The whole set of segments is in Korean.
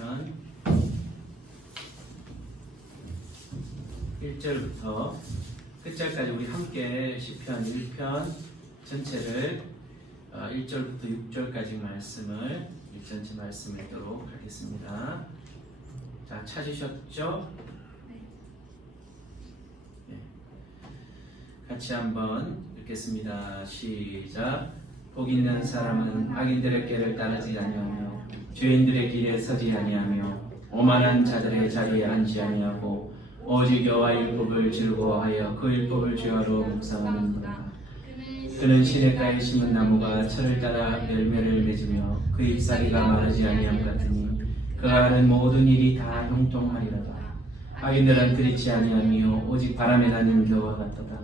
1편 1절부터 끝절까지 우리 함께 시편 1편 전체를 1절부터 6절까지 말씀을 전체 말씀을 읽도록 하겠습니다. 자, 찾으셨죠? 네. 같이 한번 읽겠습니다. 시작. 복 있는 사람은 악인들의 길을 따르지 아니하며 죄인들의 길에 서지 아니하며 오만한 자들의 자리에 앉지 아니하고 오직 여호와의 율법을 즐거워하여 그 율법을 주야로 묵상하는도다. 그는 시냇가에 심은 나무가 철을 따라 열매를 맺으며 그 잎사귀가 마르지 아니함 같으니 그가 하는 모든 일이 다 형통하리로다. 악인들은 그렇지 아니하며 오직 바람에 나는 겨와 같도다.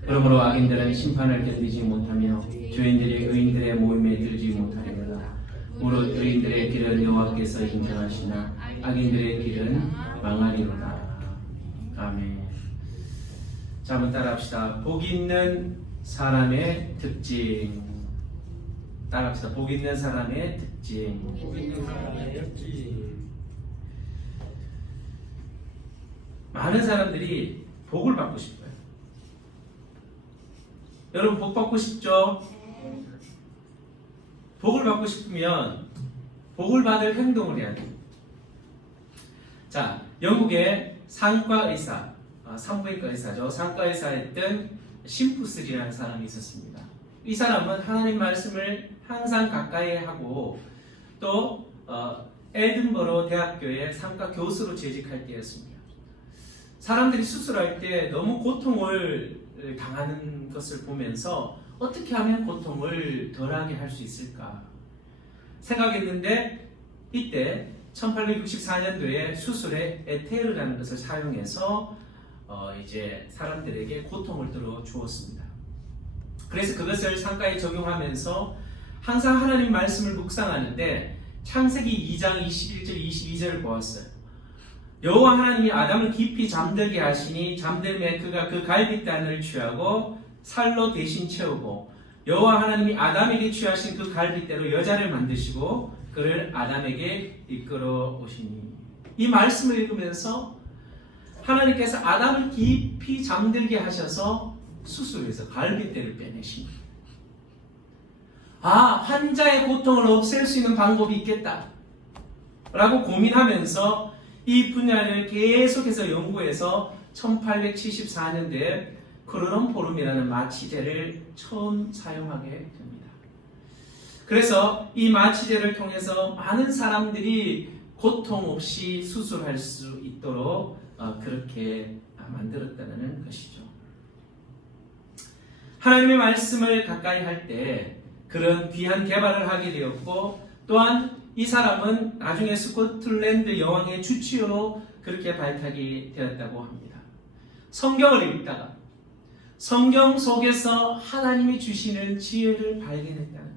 그러므로 악인들은 심판을 견디지 못하며 죄인들이 의인들의 모임에 들지 못하리로다. 무릇 의인들의 길은 여호와께서 인정하시나 악인들의 길은 망하리로다. 아멘. 자, 한번 따라합시다. 복 있는 사람의 특징. 따라합시다. 복 있는 사람의 특징. 복 있는 사람의 특징. 많은 사람들이 복을 받고 싶어요. 여러분 복 받고 싶죠? 복을 받고 싶으면 복을 받을 행동을 해야 돼요. 자, 영국의 상과 의사, 산부인과 의사죠. 상과 의사였던 심푸스리라는 사람이 있었습니다. 이 사람은 하나님 말씀을 항상 가까이 하고 또 에든버러 대학교의 상과 교수로 재직할 때였습니다. 사람들이 수술할 때 너무 고통을 당하는 것을 보면서 어떻게 하면 고통을 덜하게 할 수 있을까 생각했는데, 이때 1864년도에 수술에 에테르라는 것을 사용해서 이제 사람들에게 고통을 들어 주었습니다. 그래서 그것을 상가에 적용하면서 항상 하나님 말씀을 묵상하는데 창세기 2장 21절 22절을 보았어요. 여호와 하나님이 아담을 깊이 잠들게 하시니 잠들매 그가 그 갈빗단을 취하고 살로 대신 채우고 여호와 하나님이 아담에게 취하신 그 갈빗대로 여자를 만드시고 그를 아담에게 이끌어 오시니. 이 말씀을 읽으면서 하나님께서 아담을 깊이 잠들게 하셔서 수술해서 갈빗대를 빼내십니다. 환자의 고통을 없앨 수 있는 방법이 있겠다 라고 고민하면서 이 분야를 계속해서 연구해서 1874년도에 크로놈포름이라는 마취제를 처음 사용하게 됩니다. 그래서 이 마취제를 통해서 많은 사람들이 고통 없이 수술할 수 있도록 그렇게 만들었다는 것이죠. 하나님의 말씀을 가까이 할 때 그런 귀한 개발을 하게 되었고, 또한 이 사람은 나중에 스코틀랜드 여왕의 주치의로 그렇게 발탁이 되었다고 합니다. 성경을 읽다가 성경 속에서 하나님이 주시는 지혜를 발견했다는 거예요.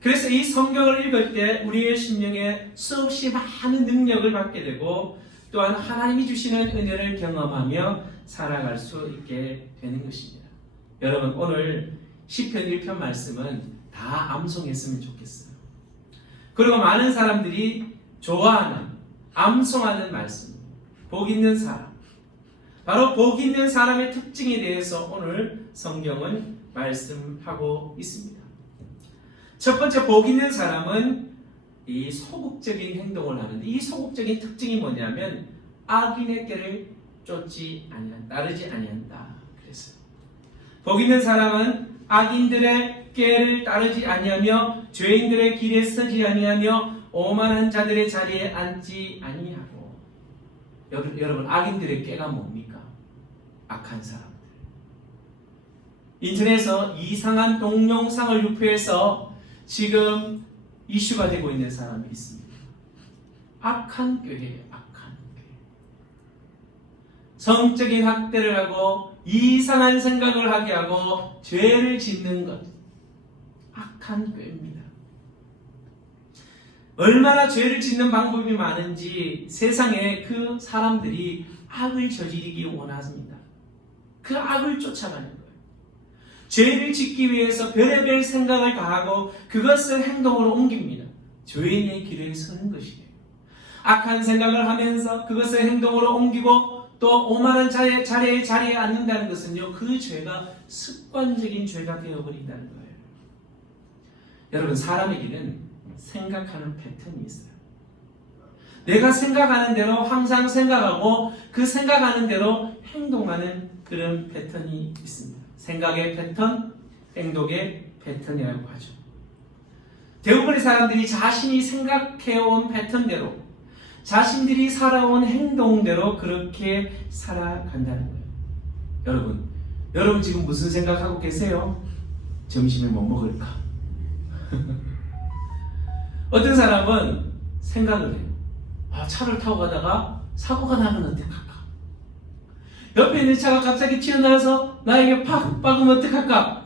그래서 이 성경을 읽을 때 우리의 심령에 수없이 많은 능력을 받게 되고, 또한 하나님이 주시는 은혜를 경험하며 살아갈 수 있게 되는 것입니다. 여러분, 오늘 시편 1편 말씀은 다 암송했으면 좋겠어요. 그리고 많은 사람들이 좋아하는, 암송하는 말씀, 복 있는 사람, 바로 복 있는 사람의 특징에 대해서 오늘 성경은 말씀하고 있습니다. 첫 번째, 복 있는 사람은 이 소극적인 행동을 하는데, 이 소극적인 특징이 뭐냐면 악인의 길을 쫓지 아니한다, 따르지 아니한다 그랬어요. 복 있는 사람은 악인들의 길을 따르지 아니하며 죄인들의 길에 서지 아니하며 오만한 자들의 자리에 앉지 아니하고. 여러분, 악인들의 꾀가 뭡니까? 악한 사람들. 인터넷에서 이상한 동영상을 유포해서 지금 이슈가 되고 있는 사람이 있습니다. 악한 꾀예요. 악한 꾀. 성적인 학대를 하고 이상한 생각을 하게 하고 죄를 짓는 것, 악한 꾀입니다. 얼마나 죄를 짓는 방법이 많은지 세상에 그 사람들이 악을 저지르기 원합니다. 그 악을 쫓아가는 거예요. 죄를 짓기 위해서 별의별 생각을 다하고 그것을 행동으로 옮깁니다. 죄인의 길에 서는 것이에요. 악한 생각을 하면서 그것을 행동으로 옮기고 또 오만한 자리에 앉는다는 것은요, 그 죄가 습관적인 죄가 되어버린다는 거예요. 여러분, 사람에게는 생각하는 패턴이 있어요. 내가 생각하는 대로 항상 생각하고 그 생각하는 대로 행동하는 그런 패턴이 있습니다. 생각의 패턴, 행동의 패턴이라고 하죠. 대부분의 사람들이 자신이 생각해온 패턴대로, 자신들이 살아온 행동대로 그렇게 살아간다는 거예요. 여러분 지금 무슨 생각하고 계세요? 점심에 뭐 먹을까? 어떤 사람은 생각을 해요. 차를 타고 가다가 사고가 나면 어떡할까? 옆에 있는 차가 갑자기 튀어나와서 나에게 팍 박으면 어떡할까?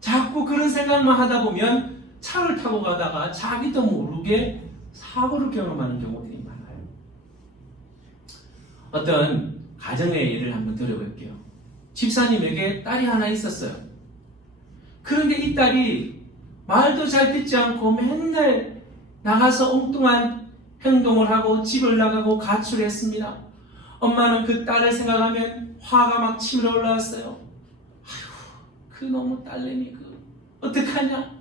자꾸 그런 생각만 하다 보면 차를 타고 가다가 자기도 모르게 사고를 경험하는 경우들이 많아요. 어떤 가정의 예를 한번 들어볼게요. 집사님에게 딸이 하나 있었어요. 그런데 이 딸이 말도 잘 듣지 않고 맨날 나가서 엉뚱한 행동을 하고 집을 나가고 가출했습니다. 엄마는 그 딸을 생각하면 화가 막 치밀어 올라왔어요. 아휴, 그놈의 딸내미 어떡하냐?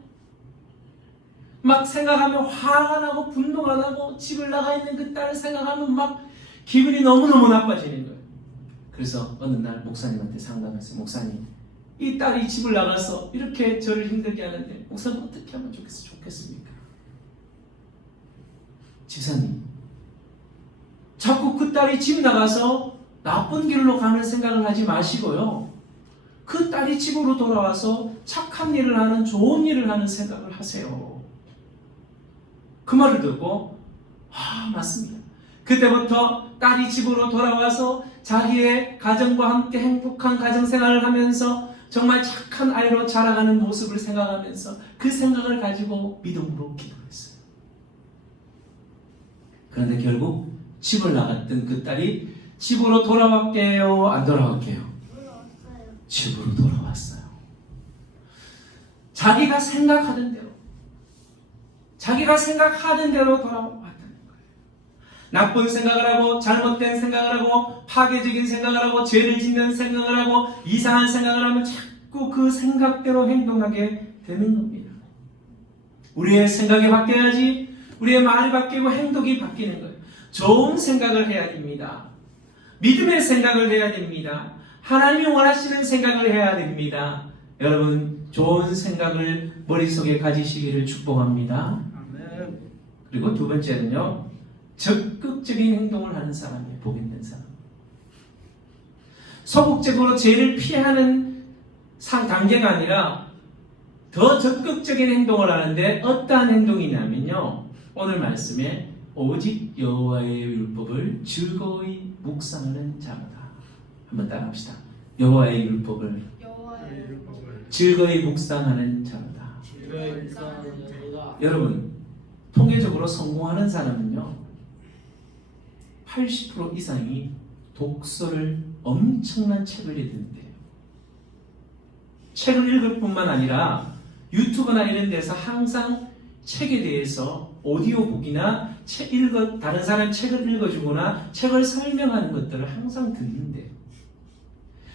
막 생각하면 화가 나고 분노가 나고 집을 나가 있는 그 딸을 생각하면 막 기분이 너무너무 나빠지는 거예요. 그래서 어느 날 목사님한테 상담했어요. 목사님, 이 딸이 집을 나가서 이렇게 저를 힘들게 하는데 목사님 어떻게 하면 좋겠습니까? 집사님, 자꾸 그 딸이 집 나가서 나쁜 길로 가는 생각을 하지 마시고요. 그 딸이 집으로 돌아와서 착한 일을 하는, 좋은 일을 하는 생각을 하세요. 그 말을 듣고 맞습니다. 그때부터 딸이 집으로 돌아와서 자기의 가정과 함께 행복한 가정생활을 하면서 정말 착한 아이로 자라가는 모습을 생각하면서 그 생각을 가지고 믿음으로 기도했어요. 그런데 결국 집을 나갔던 그 딸이 집으로 돌아왔게요? 안 돌아왔게요? 집으로 돌아왔어요. 자기가 생각하던 대로 돌아왔다는 거예요. 나쁜 생각을 하고 잘못된 생각을 하고 파괴적인 생각을 하고 죄를 짓는 생각을 하고 이상한 생각을 하면 자꾸 그 생각대로 행동하게 되는 겁니다. 우리의 생각이 바뀌어야지 우리의 말이 바뀌고 행동이 바뀌는 거예요. 좋은 생각을 해야 됩니다. 믿음의 생각을 해야 됩니다. 하나님이 원하시는 생각을 해야 됩니다. 여러분, 좋은 생각을 머릿속에 가지시기를 축복합니다. 그리고 두 번째는요, 적극적인 행동을 하는 사람이에요. 복음된 사람. 소극적으로 죄를 피하는 단계가 아니라 더 적극적인 행동을 하는데 어떠한 행동이냐면요, 오늘 말씀에 오직 여호와의 율법을 즐거이 묵상하는 자마다. 한번 따라합시다. 여호와의 율법을 즐거이 묵상하는 자마다. 여러분, 통계적으로 성공하는 사람은요, 80% 이상이 독서를 엄청난 책을 읽는데요. 책을 읽을 뿐만 아니라 유튜브나 이런 데서 항상 책에 대해서 오디오북이나 다른 사람 책을 읽어주거나 책을 설명하는 것들을 항상 듣는데요.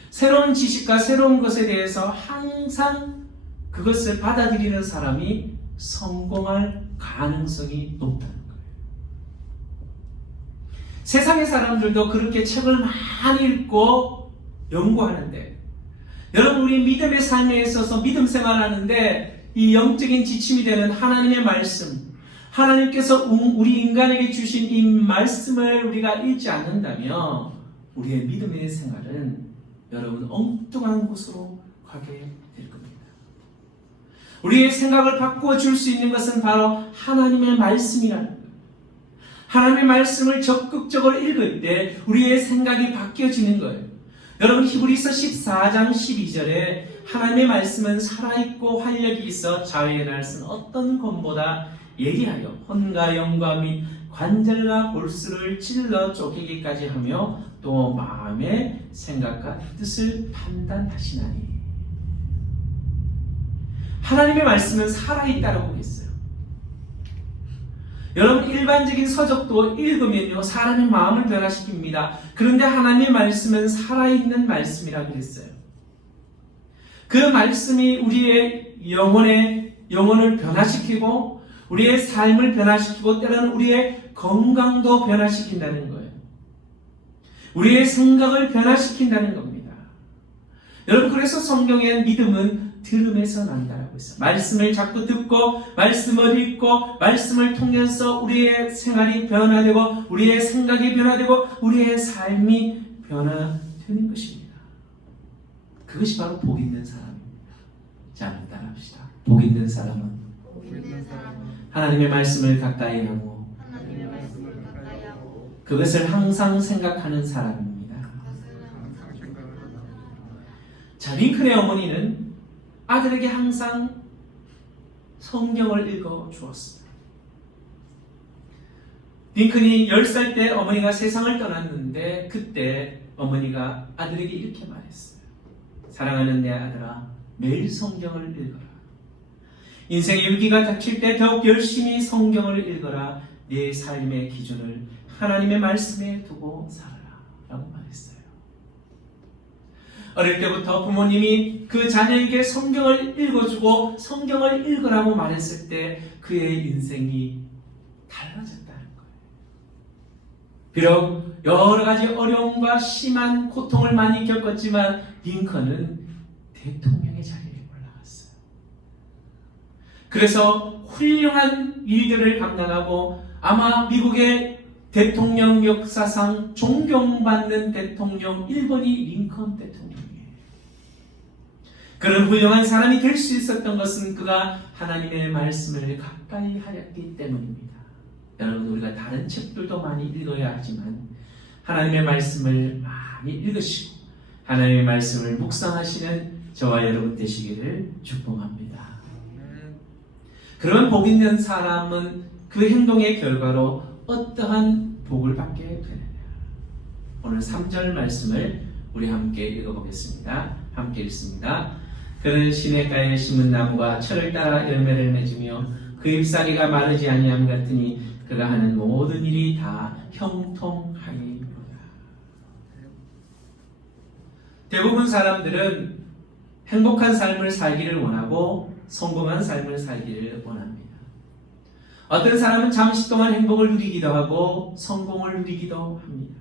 새로운 지식과 새로운 것에 대해서 항상 그것을 받아들이는 사람이 성공할 가능성이 높다는 거예요. 세상의 사람들도 그렇게 책을 많이 읽고 연구하는데, 여러분, 우리 믿음의 삶에 있어서 믿음 생활하는데 이 영적인 지침이 되는 하나님의 말씀, 하나님께서 우리 인간에게 주신 이 말씀을 우리가 읽지 않는다면 우리의 믿음의 생활은 여러분 엉뚱한 곳으로 가게 될 겁니다. 우리의 생각을 바꾸어 줄 수 있는 것은 바로 하나님의 말씀이라는 거예요. 하나님의 말씀을 적극적으로 읽을 때 우리의 생각이 바뀌어지는 거예요. 여러분, 히브리서 14장 12절에 하나님의 말씀은 살아있고 활력이 있어 자위에 날선 어떤 검보다 예리하여 혼과 영과 및 관절과 골수를 찔러 쪼개기까지 하며 또 마음의 생각과 뜻을 판단하시나니. 하나님의 말씀은 살아있다라고 했어요. 여러분 일반적인 서적도 읽으면요 사람의 마음을 변화시킵니다. 그런데 하나님의 말씀은 살아있는 말씀이라 그랬어요. 그 말씀이 우리의 영혼을 변화시키고 우리의 삶을 변화시키고 때로는 우리의 건강도 변화시킨다는 거예요. 우리의 생각을 변화시킨다는 겁니다. 여러분 그래서 성경의 믿음은 들음에서 난다라고 했어요. 말씀을 자꾸 듣고 말씀을 읽고 말씀을 통해서 우리의 생활이 변화되고 우리의 생각이 변화되고 우리의 삶이 변화되는 것입니다. 그것이 바로 복 있는 사람입니다. 자, 따라합시다. 복 있는 사람은 하나님의 말씀을 가까이 하고 그것을 항상 생각하는 사람입니다. 자, 링컨의 어머니는 아들에게 항상 성경을 읽어 주었습니다. 링컨이 10살 때 어머니가 세상을 떠났는데 그때 어머니가 아들에게 이렇게 말했어요. 사랑하는 내 아들아, 매일 성경을 읽어라. 인생의 위기가 닥칠 때 더욱 열심히 성경을 읽어라. 내 삶의 기준을 하나님의 말씀에 두고 살아라 라고 말했어요. 어릴 때부터 부모님이 그 자녀에게 성경을 읽어주고 성경을 읽으라고 말했을 때 그의 인생이 달라졌다는 거예요. 비록 여러 가지 어려움과 심한 고통을 많이 겪었지만 링컨은 대통령의 자리에 올라갔어요. 그래서 훌륭한 일들을 감당하고 아마 미국의 대통령 역사상 존경받는 대통령 1번이 링컨 대통령이에요. 그런 훌륭한 사람이 될 수 있었던 것은 그가 하나님의 말씀을 가까이 하였기 때문입니다. 여러분 우리가 다른 책들도 많이 읽어야 하지만 하나님의 말씀을 많이 읽으시고 하나님의 말씀을 묵상하시는 저와 여러분 되시기를 축복합니다. 그러면 복 있는 사람은 그 행동의 결과로 어떠한 복을 받게 되느냐. 오늘 3절 말씀을 우리 함께 읽어보겠습니다. 함께 읽습니다. 그는 시냇가에 심은 나무가 철을 따라 열매를 맺으며 그 잎사귀가 마르지 아니함 같으니 그가 하는 모든 일이 다 형통하리로다. 대부분 사람들은 행복한 삶을 살기를 원하고 성공한 삶을 살기를 원합니다. 어떤 사람은 잠시 동안 행복을 누리기도 하고 성공을 누리기도 합니다.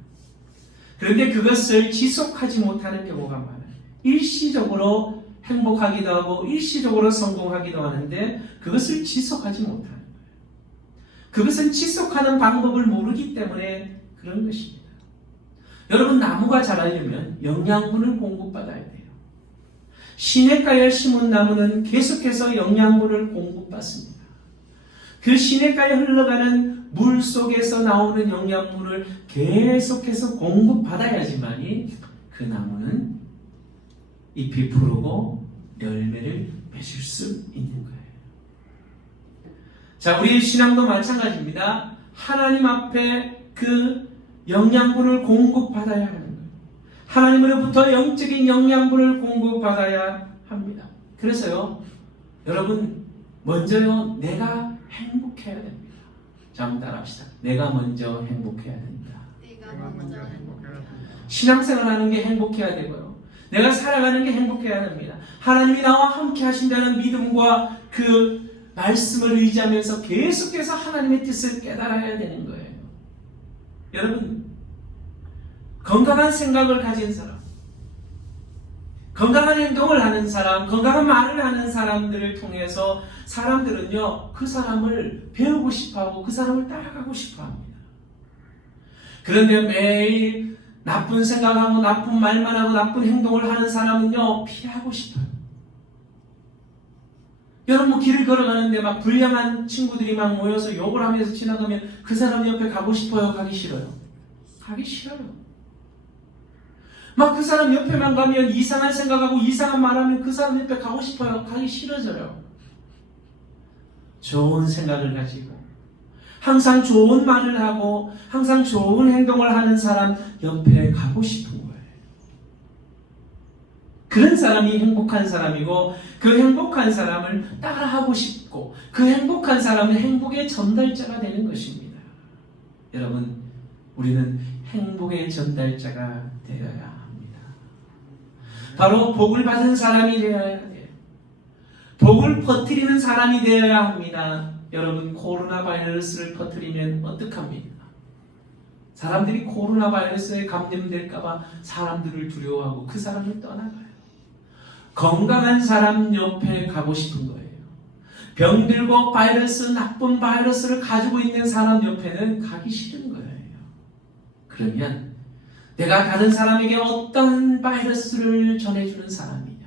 그런데 그것을 지속하지 못하는 경우가 많아요. 일시적으로 행복하기도 하고 일시적으로 성공하기도 하는데 그것을 지속하지 못하는 거예요. 그것은 지속하는 방법을 모르기 때문에 그런 것입니다. 여러분 나무가 자라려면 영양분을 공급받아야 돼요. 시냇가에 심은 나무는 계속해서 영양분을 공급받습니다. 그 시냇가에 흘러가는 물 속에서 나오는 영양분을 계속해서 공급받아야지만이 그 나무는 잎이 푸르고 열매를 맺을 수 있는 거예요. 자, 우리의 신앙도 마찬가지입니다. 하나님 앞에 그 영양분을 공급받아야 하는 거예요. 하나님으로부터 영적인 영양분을 공급받아야 합니다. 그래서요, 여러분 먼저요 내가 행복해야 됩니다. 자, 한번 따라합시다. 내가 먼저 행복해야 됩니다. 신앙생활하는 게 행복해야 되고요. 내가 살아가는 게 행복해야 됩니다. 하나님이 나와 함께 하신다는 믿음과 그 말씀을 의지하면서 계속해서 하나님의 뜻을 깨달아야 되는 거예요. 여러분, 건강한 생각을 가진 사람, 건강한 행동을 하는 사람, 건강한 말을 하는 사람들을 통해서 사람들은요, 그 사람을 배우고 싶어하고 그 사람을 따라가고 싶어합니다. 그런데 매일 나쁜 생각하고 나쁜 말만 하고 나쁜 행동을 하는 사람은요, 피하고 싶어요. 여러분 길을 걸어가는데 막 불량한 친구들이 막 모여서 욕을 하면서 지나가면 그 사람 옆에 가고 싶어요? 가기 싫어요? 가기 싫어요. 막 그 사람 옆에만 가면 이상한 생각하고 이상한 말하면 그 사람 옆에 가고 싶어요? 가기 싫어져요. 좋은 생각을 가지고 항상 좋은 말을 하고 항상 좋은 행동을 하는 사람 옆에 가고 싶은 거예요. 그런 사람이 행복한 사람이고 그 행복한 사람을 따라하고 싶고 그 행복한 사람은 행복의 전달자가 되는 것입니다. 여러분, 우리는 행복의 전달자가 되어야 합니다. 바로 복을 받은 사람이 되어야 해요. 복을 퍼뜨리는 사람이 되어야 합니다. 여러분, 코로나 바이러스를 퍼뜨리면 어떡합니까? 사람들이 코로나 바이러스에 감염될까봐 사람들을 두려워하고 그 사람을 떠나가요. 건강한 사람 옆에 가고 싶은 거예요. 병들고 바이러스, 나쁜 바이러스를 가지고 있는 사람 옆에는 가기 싫은 거예요. 그러면 내가 다른 사람에게 어떤 바이러스를 전해주는 사람이냐?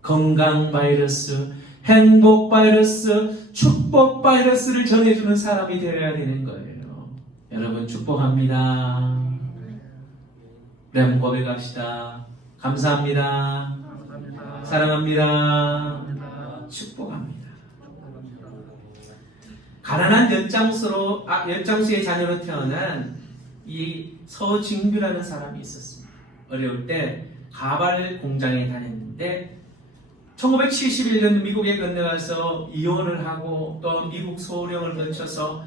건강 바이러스, 행복 바이러스, 축복 바이러스를 전해주는 사람이 되어야 되는 거예요. 여러분, 축복합니다. 우리 한번 고백합시다. 감사합니다. 사랑합니다. 축복합니다. 가난한 엿장수의 자녀로 태어난 이 서진규라는 사람이 있었습니다. 어려울 때 가발 공장에 다녔는데 1971년 미국에 건너가서 이혼을 하고 또 미국 소령을 거쳐서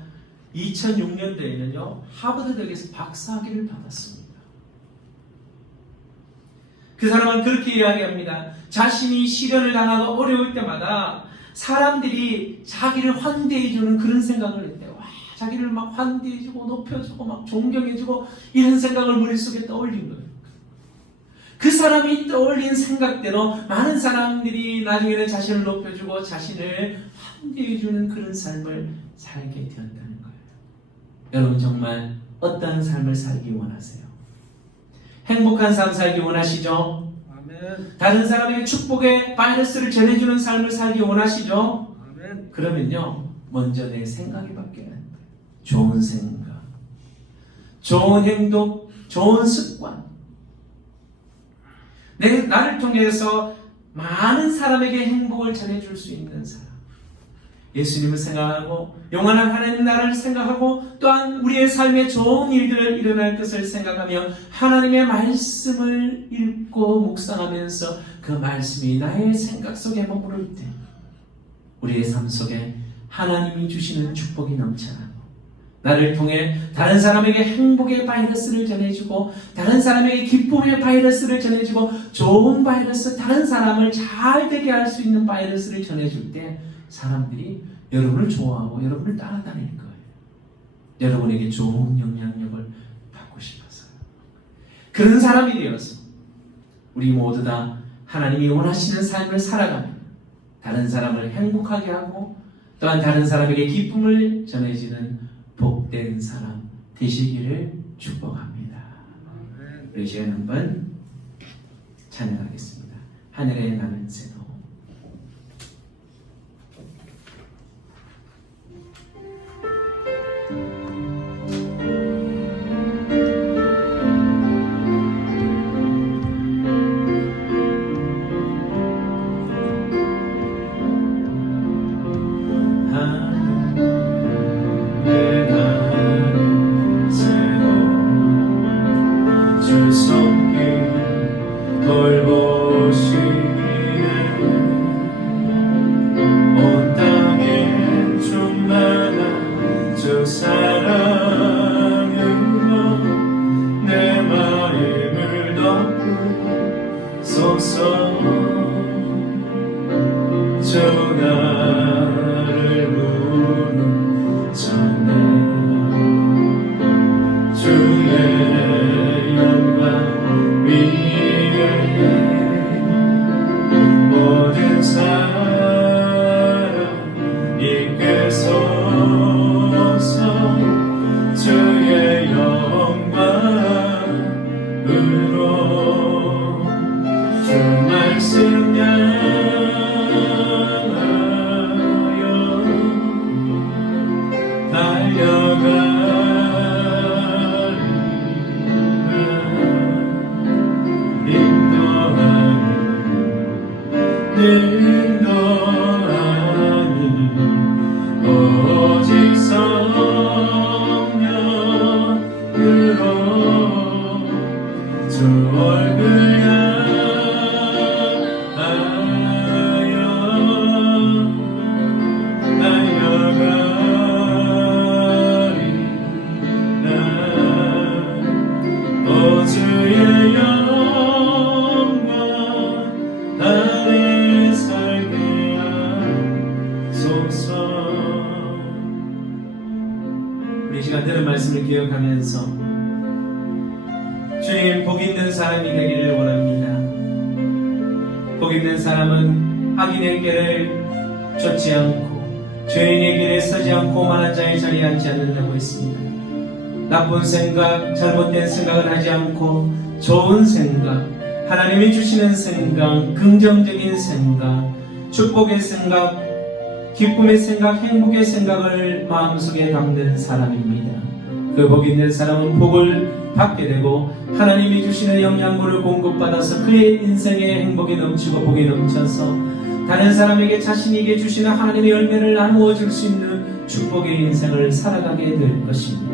2006년도에는요 하버드대학에서 박사학위를 받았습니다. 그 사람은 그렇게 이야기합니다. 자신이 시련을 당하고 어려울 때마다 사람들이 자기를 환대해주는 그런 생각을 했대요. 와, 자기를 막 환대해주고 높여주고 막 존경해주고 이런 생각을 머릿속에 떠올린 거예요. 그 사람이 떠올린 생각대로 많은 사람들이 나중에는 자신을 높여주고 자신을 환대해주는 그런 삶을 살게 되었다는 거예요. 여러분, 정말 어떤 삶을 살기 원하세요? 행복한 삶 살기 원하시죠? 아멘. 다른 사람에게 축복의 바이러스를 전해주는 삶을 살기 원하시죠? 아멘. 그러면요, 먼저 내 생각이 바뀌어야 합니다. 좋은 생각, 좋은 행동, 좋은 습관. 나를 통해서 많은 사람에게 행복을 전해줄 수 있는 사람. 예수님을 생각하고 영원한 하나님 나라를 생각하고 또한 우리의 삶에 좋은 일들 일어날 것을 생각하며 하나님의 말씀을 읽고 묵상하면서 그 말씀이 나의 생각 속에 머무를 때 우리의 삶 속에 하나님이 주시는 축복이 넘쳐나고 나를 통해 다른 사람에게 행복의 바이러스를 전해주고 다른 사람에게 기쁨의 바이러스를 전해주고 좋은 바이러스, 다른 사람을 잘 되게 할 수 있는 바이러스를 전해줄 때 사람들이 여러분을 좋아하고 여러분을 따라다닐 거예요. 여러분에게 좋은 영향력을 받고 싶어서요. 그런 사람이 되어서 우리 모두 다 하나님이 원하시는 삶을 살아가며 다른 사람을 행복하게 하고 또한 다른 사람에게 기쁨을 전해주는 복된 사람 되시기를 축복합니다. 우리 시간 한번 찬양하겠습니다. 하늘에 나는 새도. 주 얼굴 향하여 주님, 복 있는 사람이 되기를 원합니다. 복 있는 사람은 악인의 길을 쫓지 않고 죄인의 길에 서지 않고 오만한 자의 자리에 앉지 않는다고 했습니다. 나쁜 생각, 잘못된 생각을 하지 않고 좋은 생각, 하나님이 주시는 생각, 긍정적인 생각, 축복의 생각, 기쁨의 생각, 행복의 생각을 마음속에 담는 사람입니다. 그 복 있는 사람은 복을 받게 되고 하나님이 주시는 영양분을 공급받아서 그의 인생에 행복이 넘치고 복이 넘쳐서 다른 사람에게 자신에게 주시는 하나님의 열매를 나누어 줄 수 있는 축복의 인생을 살아가게 될 것입니다.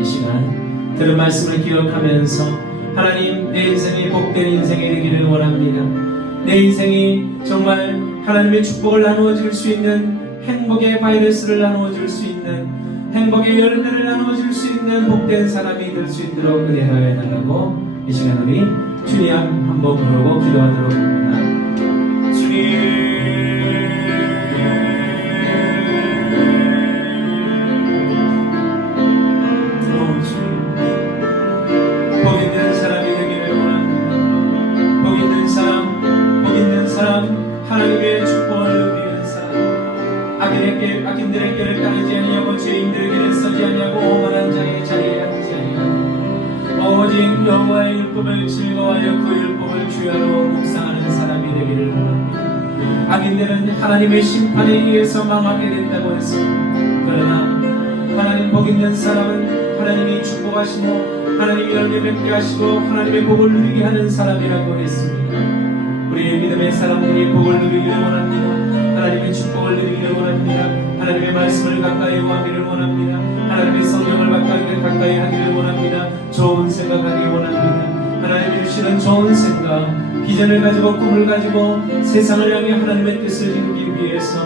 이 시간 들은 말씀을 기억하면서 하나님, 내 인생이 복된 인생이 되기를 원합니다. 내 인생이 정말 하나님의 축복을 나누어 줄 수 있는 행복의 바이러스를 나누어 줄 수 있는 행복의 열매를 나누어 줄 수 있는 복된 사람이 될 수 있도록 은혜하여 해달라고 이 시간 우리 주님 한번 부르고 기도하도록 합니다. 주님, 복 있는 사람이 되기를 원합니다. 복 있는 사람, 복 있는 사람, 하나님의 축복을 누리는 사람, 악인들의 길을 따르지 아니하고 죄인들의 길을 서지 아니하고 오만한 자의 자리에 앉지 아니하고 오직 여호와의 율법을 즐거워하여 그 율법을 주야로 묵상하는 사람이 되기를 원합니다. 악인들은 하나님의 심판에 의해서 망하게 된다고 했습니다. 그러나 하나님, 복 있는 사람은 하나님이 축복하시고 하나님이 열매 맺게 하시고 하나님의 복을 누리게 하는 사람이라고 했습니다. 우리의 믿음의 사람들이 복을 누리기를 원합니다. 하나님의 축복을 누리기를 원합니다. 하나님의 말씀을 가까이 구하기를 원합니다. 하나님의 성령을 가까이 하기를 원합니다. 좋은 생각하기 원합니다. 하나님이 주시는 좋은 생각, 비전을 가지고 꿈을 가지고 세상을 향해 하나님의 뜻을 이루기 위해서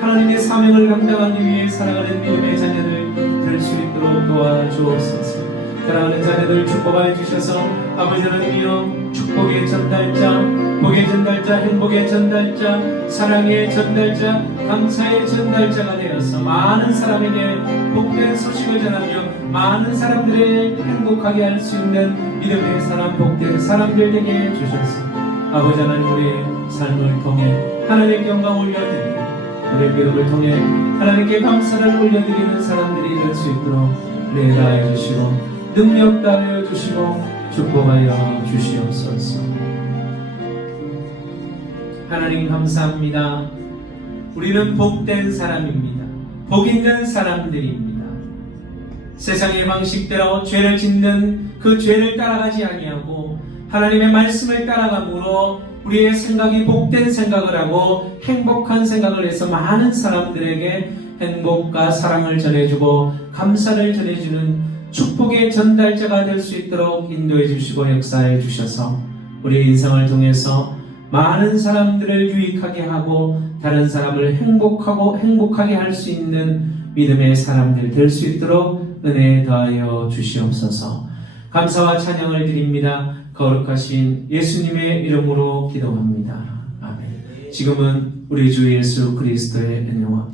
하나님의 사명을 감당하기 위해 살아가는 믿음의 자녀들 될 수 있도록 도와주옵소서. 사랑하는 자녀들 축복하여 주셔서 아버지 하나님이여, 축복의 전달자, 복의 전달자, 행복의 전달자, 사랑의 전달자, 감사의 전달자가 되어서 많은 사람에게 복된 소식을 전하며 많은 사람들의 행복하게 할 수 있는 믿음의 사람, 복된 사람들 되게 주셔서 아버지 하나님, 우리의 삶을 통해 하나님께 영광 올려드리고 우리의 기도를 통해 하나님께 감사를 올려드리는 사람들이 될 수 있도록 은혜 다하여 주시고 능력 다하여 주시고 축복하여 주시옵소서. 하나님 감사합니다. 우리는 복된 사람입니다. 복 있는 사람들입니다. 세상의 방식대로 죄를 짓는 그 죄를 따라가지 아니하고 하나님의 말씀을 따라감으로 우리의 생각이 복된 생각을 하고 행복한 생각을 해서 많은 사람들에게 행복과 사랑을 전해주고 감사를 전해주는 축복의 전달자가 될 수 있도록 인도해 주시고 역사해 주셔서 우리의 인생을 통해서 많은 사람들을 유익하게 하고 다른 사람을 행복하게 할 수 있는 믿음의 사람들 될 수 있도록 은혜 더하여 주시옵소서. 감사와 찬양을 드립니다. 거룩하신 예수님의 이름으로 기도합니다. 아멘. 지금은 우리 주 예수 그리스도의 은혜와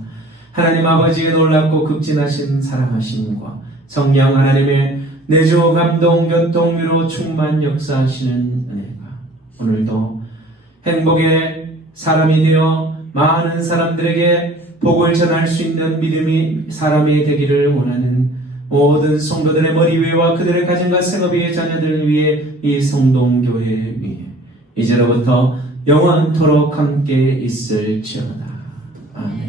하나님 아버지의 놀랍고 극진하신 사랑하심과 성령 하나님의 내주 감동 교통 위로 충만 역사하시는 은혜가 오늘도 행복의 사람이 되어 많은 사람들에게 복을 전할 수 있는 믿음이 사람이 되기를 원하는 모든 성도들의 머리 위와 그들의 가정과 생업의 자녀들 위해 이 성동교회 위에 이제로부터 영원토록 함께 있을지어다. 아멘.